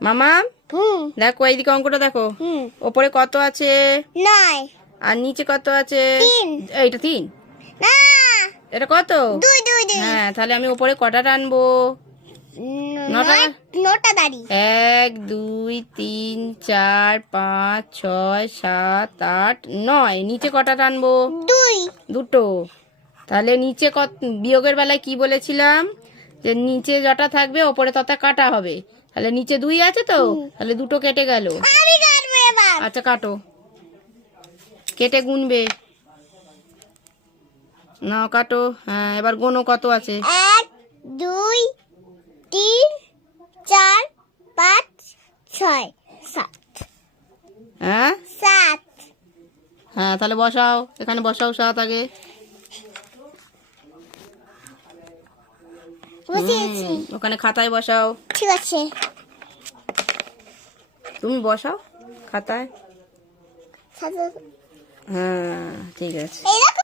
মামা হুম দেখো এইদিকে অঙ্কটা দেখো। হুম ওপরে কত আছে 9 আর নিচে কত আছে? 3 এইটা 3। না এটা কত? 2 হ্যাঁ, তাহলে আমি ওপরে কটা টানবো? 9টা। 9টা দাঁড়ি 1 2 3 4 5 6 7 8 9। নিচে কটা টানবো? 2 দুটো। তাহলে নিচে কত? বিয়োগের বেলায় কি বলেছিলাম? যে নিচে যটা থাকবে ওপরে তত কাটা হবে। তাহলে নিচে 2 আছে তো, তাহলে দুটো কেটে গেল। আমি কাটবো এবার আচ্ছা কাটো, কেটে গুনবে। না কাটো। হ্যাঁ, এবার গোনো কত আছে? 1 2 3 4 5 6 7 হ্যাঁ 7 হ্যাঁ, তাহলে বসাও, এখানে বসাও 7 আগে। বসিয়েছি ওখানে খাতায় বসাও। ঠিক আছে তুমি বসাও খাতায়। 7 হ্যাঁ ঠিক আছে। এই দেখো